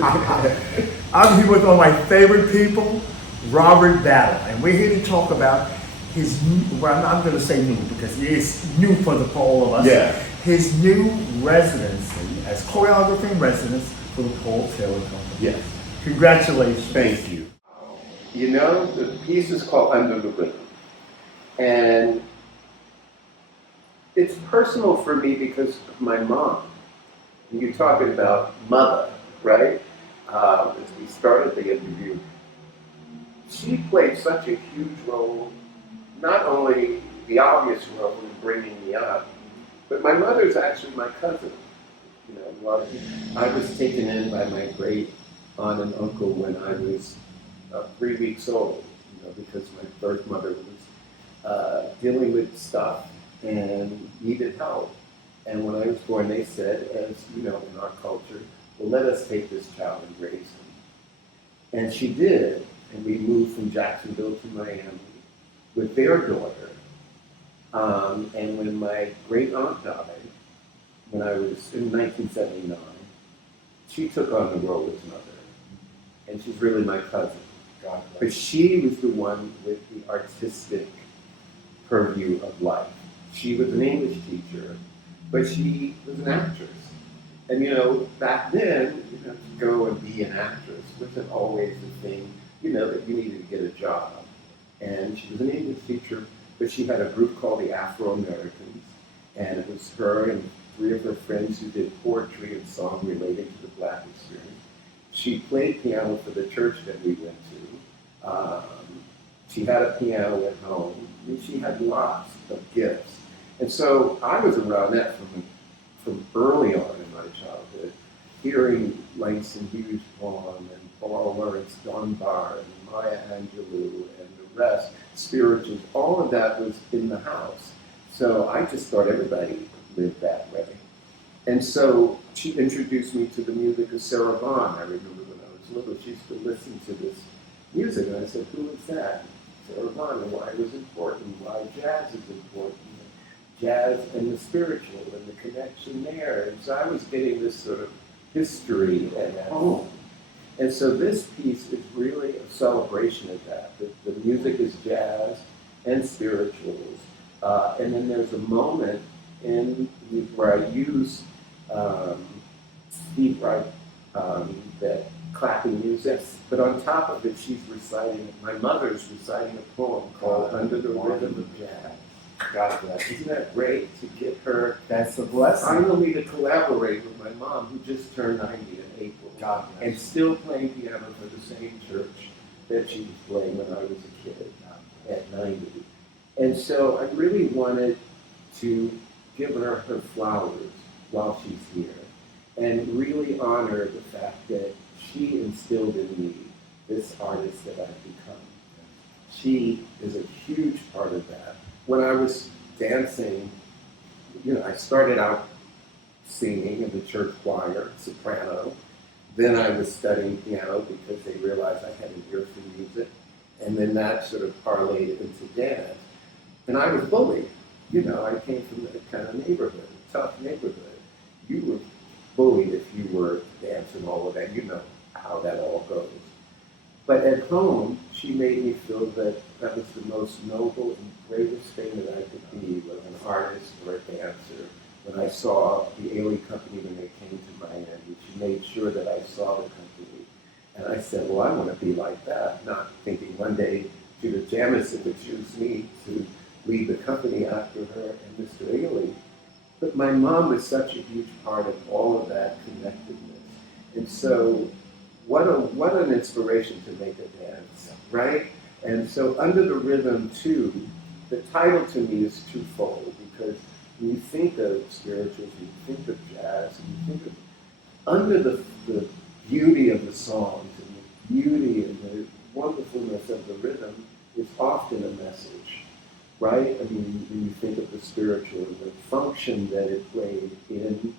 I'm here with one of my favorite people, Robert Battle, and we're here to talk about his new, well, I'm going to say new because it is new for all of us. Yeah. His new residency as choreographer in residence for the Paul Taylor Company. Yes. Congratulations. Thank you. You know, the piece is called Under the Rhythm. And it's personal for me because of my mom. You're talking about mother, right? As we started the interview, she played such a huge role, not only the obvious role in bringing me up, but my mother's actually my cousin. You know, I was taken in by my great aunt and uncle when I was 3 weeks old, you know, because my birth mother was dealing with stuff and needed help. And when I was born, they said, as you know, in our culture, well, let us take this child and raise him. And she did, and we moved from Jacksonville to Miami with their daughter. And when my great aunt died, when I was in 1979, she took on the role as mother. And she's really my cousin. But she was the one with the artistic purview of life. She was an English teacher, but she was an actress. And you know, back then, you know, to go and be an actress wasn't always the thing, you know, that you needed to get a job. And she was an English teacher, but she had a group called the Afro-Americans, and it was her and 3 of her friends who did poetry and song related to the Black experience. She played piano for the church that we went to. She had a piano at home, and she had lots of gifts. And so I was around that from early on in my childhood, hearing Langston Hughes' poem and Paul Lawrence Dunbar and Maya Angelou and the rest, spirituals, all of that was in the house. So I just thought everybody lived that way. And so she introduced me to the music of Sarah Vaughan. I remember when I was little, she used to listen to this music, and I said, who is that? Sarah Vaughan, and why it was important, why jazz is important, jazz and the spiritual and the connection there. And so I was getting this sort of history at home. And so this piece is really a celebration of that. The music is jazz and spirituals. And then there's a moment where I use Steve Wright, that clapping music, but on top of it, she's reciting, my mother's reciting a poem called Under the Rhythm of Jazz. Isn't that great to get her? That's a blessing. Finally to collaborate with my mom, who just turned 90 in April, and still playing piano for the same church that she was playing when I was a kid at 90. And so I really wanted to give her her flowers while she's here, and really honor the fact that she instilled in me this artist that I've become. She is a huge part of that. When I was dancing, you know, I started out singing in the church choir, soprano. Then I was studying piano because they realized I had an ear for music. And then that sort of parlayed into dance. And I was bullied. You know, I came from that kind of neighborhood, a tough neighborhood. You were bullied if you were dancing all of that. You know how that all goes. But at home, she made me feel that that was the most noble and greatest thing that I could be, was an artist or a dancer. When I saw the Ailey Company when they came to Miami, she made sure that I saw the company. And I said, well, I want to be like that, not thinking one day Judith Jamison would choose me to lead the company after her and Mr. Ailey. But my mom was such a huge part of all of that connectedness. And so what an inspiration to make a dance, right? And so Under the Rhythm, too, the title to me is twofold, because when you think of spirituals, when you think of jazz, and you think of under the beauty of the songs and the beauty and the wonderfulness of the rhythm is often a message, right? I mean, when you think of the spiritual, the function that it played in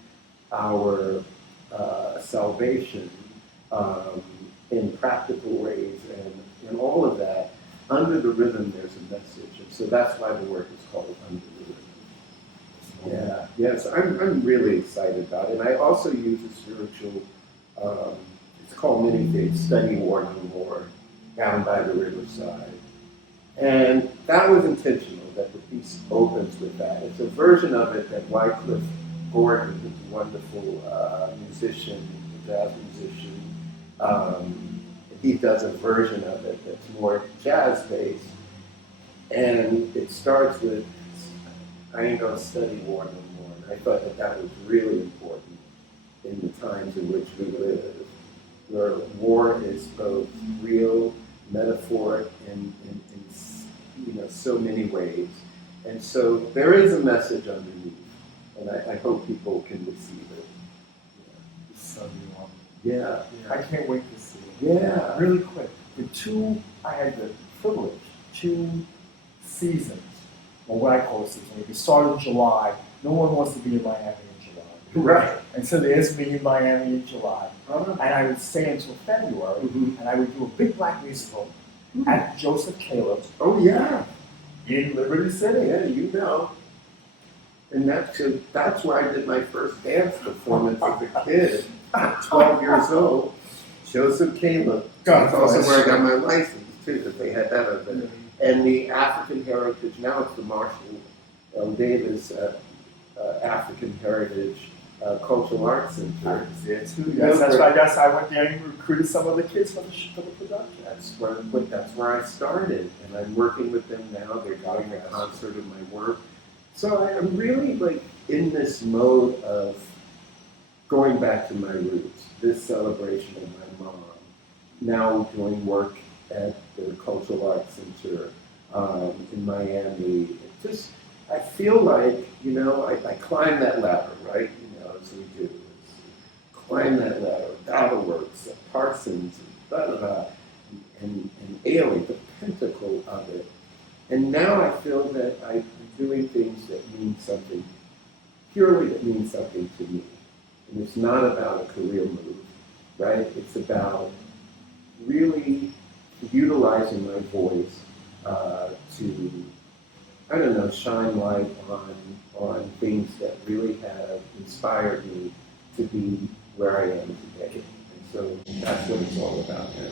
our salvation, in practical ways, and all of that, under the rhythm there's a message. And so that's why the work is called Under the Rhythm. Yeah, yes, I'm really excited about it. And I also use a spiritual it's called Many Faiths, Study War No More, down by the riverside. And that was intentional, that the piece opens with that. It's a version of it that Wycliffe Gordon, who's a wonderful musician, jazz musician, he does a version of it that's more jazz-based. And it starts with, I ain't gonna study war no more. And I thought that that was really important in the times in which we live, where war is both real, metaphoric, in so many ways. And so there is a message underneath, and I hope people can receive it. So Yeah. I can't wait to see it. Yeah. Really quick, I had the privilege, 2 seasons, or what I call a season. If you start in July, no one wants to be in Miami in July. Right. And so there's me in Miami in July. Uh-huh. And I would stay until February, Mhm. and I would do a big black musical at Joseph Caleb's Oh yeah. in Liberty City. Yeah, you know. And that's where I did my first dance performance as a kid, 12 years old. Joseph Caleb. God That's also bless where I you. got my license too, because they had that event. And the African Heritage, now it's the Marshall Davis African Heritage Cultural Arts I Center. was there too. That's I went there and recruited some of the kids for the production. That's where I started, and I'm working with them now. They're doing a concert of my work. So I'm really in this mode of going back to my roots, this celebration of my mom, now doing work at the Cultural Arts Center in Miami. I feel like, I climb that ladder, right? As we do. Climb that ladder, Dataworks, Parsons, and Ailey, the pinnacle of it. And now I feel that I'm doing things that mean something, purely that mean something to me. And it's not about a career move, right? It's about really utilizing my voice to, shine light on things that really have inspired me to be where I am today. And so that's what it's all about now.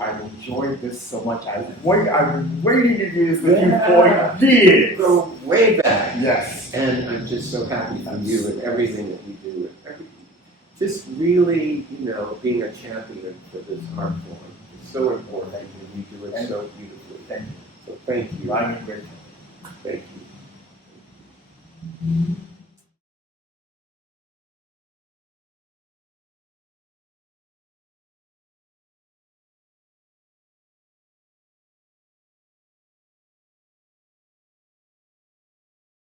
I've enjoyed this so much. I've been waiting to do this with you for years. Go way back. Yes. And I'm just so happy for you and everything that you do. Just really, being a champion for this art form is so important. And you do it so beautifully. Thank you. So thank you. I'm grateful. Thank you.